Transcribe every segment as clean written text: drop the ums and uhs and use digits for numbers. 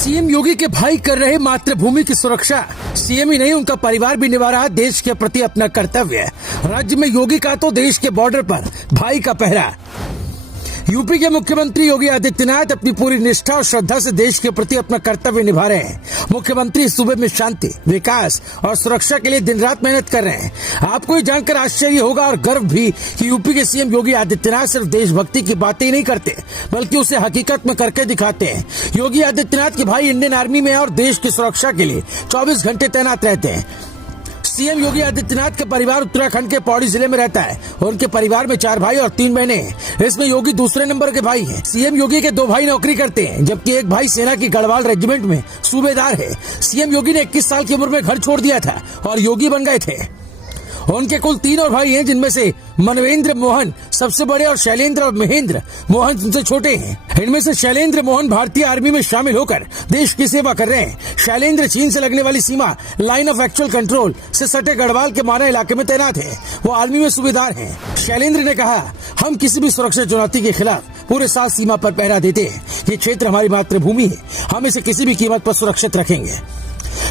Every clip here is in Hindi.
सीएम योगी के भाई कर रहे मातृभूमि की सुरक्षा। सीएम ही नहीं, उनका परिवार भी निभा रहा देश के प्रति अपना कर्तव्य। राज्य में योगी का तो देश के बॉर्डर पर भाई का पहरा। यूपी के मुख्यमंत्री योगी आदित्यनाथ अपनी पूरी निष्ठा और श्रद्धा से देश के प्रति अपना कर्तव्य निभा रहे हैं। मुख्यमंत्री सूबे में शांति, विकास और सुरक्षा के लिए दिन रात मेहनत कर रहे हैं। आपको ये जानकर आश्चर्य होगा और गर्व भी कि यूपी के सीएम योगी आदित्यनाथ सिर्फ देशभक्ति की बातें ही नहीं करते, बल्कि उसे हकीकत में करके दिखाते हैं। योगी आदित्यनाथ के भाई इंडियन आर्मी में और देश की सुरक्षा के लिए 24 घंटे तैनात रहते हैं। सीएम योगी आदित्यनाथ का परिवार उत्तराखंड के पौड़ी जिले में रहता है और उनके परिवार में 4 भाई और 3 बहनें हैं। इसमें योगी दूसरे नंबर के भाई हैं। सीएम योगी के 2 भाई नौकरी करते हैं, जबकि एक भाई सेना की गढ़वाल रेजिमेंट में सूबेदार है। सीएम योगी ने 21 साल की उम्र में घर छोड़ दिया था और योगी बन गए थे। उनके कुल 3 और भाई हैं, जिनमें से मनवेंद्र मोहन सबसे बड़े और शैलेंद्र और महेंद्र मोहन उनसे छोटे हैं। इनमें से शैलेंद्र मोहन भारतीय आर्मी में शामिल होकर देश की सेवा कर रहे हैं। शैलेंद्र चीन से लगने वाली सीमा लाइन ऑफ एक्चुअल कंट्रोल से सटे गढ़वाल के माना इलाके में तैनात है। वो आर्मी में सूबेदार हैं। शैलेंद्र ने कहा, हम किसी भी सुरक्षा चुनौती के खिलाफ पूरे साल सीमा पर पहरा देते हैं। ये क्षेत्र हमारी मातृभूमि है, हम इसे किसी भी कीमत पर सुरक्षित रखेंगे।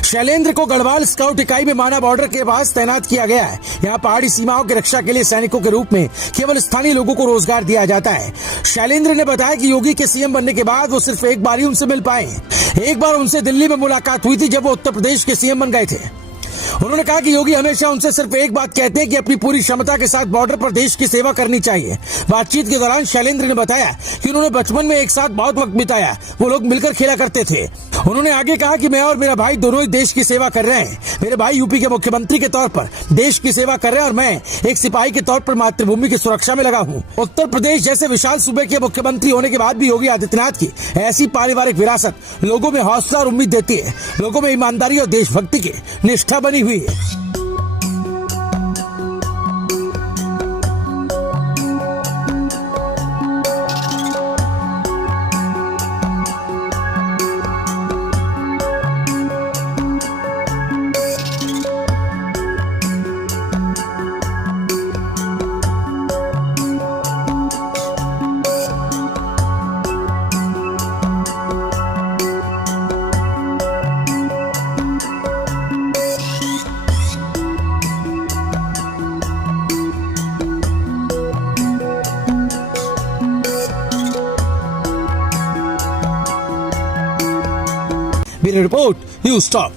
शैलेंद्र को गढ़वाल स्काउट इकाई में माना बॉर्डर के पास तैनात किया गया है। यहाँ पहाड़ी सीमाओं की रक्षा के लिए सैनिकों के रूप में केवल स्थानीय लोगों को रोजगार दिया जाता है। शैलेंद्र ने बताया कि योगी के सीएम बनने के बाद वो सिर्फ एक बार ही उनसे मिल पाए। एक बार उनसे दिल्ली में मुलाकात हुई थी, जब वो उत्तर प्रदेश के सीएम बन गए थे। उन्होंने कहा कि योगी हमेशा उनसे सिर्फ एक बात कहते हैं कि अपनी पूरी क्षमता के साथ बॉर्डर पर देश की सेवा करनी चाहिए। बातचीत के दौरान शैलेंद्र ने बताया कि उन्होंने बचपन में एक साथ बहुत वक्त बिताया, वो लोग मिलकर खेला करते थे। उन्होंने आगे कहा कि मैं और मेरा भाई दोनों ही देश की सेवा कर रहे हैं। मेरे भाई यूपी के मुख्यमंत्री के तौर पर देश की सेवा कर रहे हैं और मैं एक सिपाही के तौर पर मातृभूमि की सुरक्षा में लगा हूँ। उत्तर प्रदेश जैसे विशाल सूबे के मुख्यमंत्री होने के बाद भी योगी आदित्यनाथ की ऐसी पारिवारिक विरासत लोगों में हौसला और उम्मीद देती है। लोगों में ईमानदारी और देशभक्ति की निष्ठा बनी हुई है। Bureau report, news top.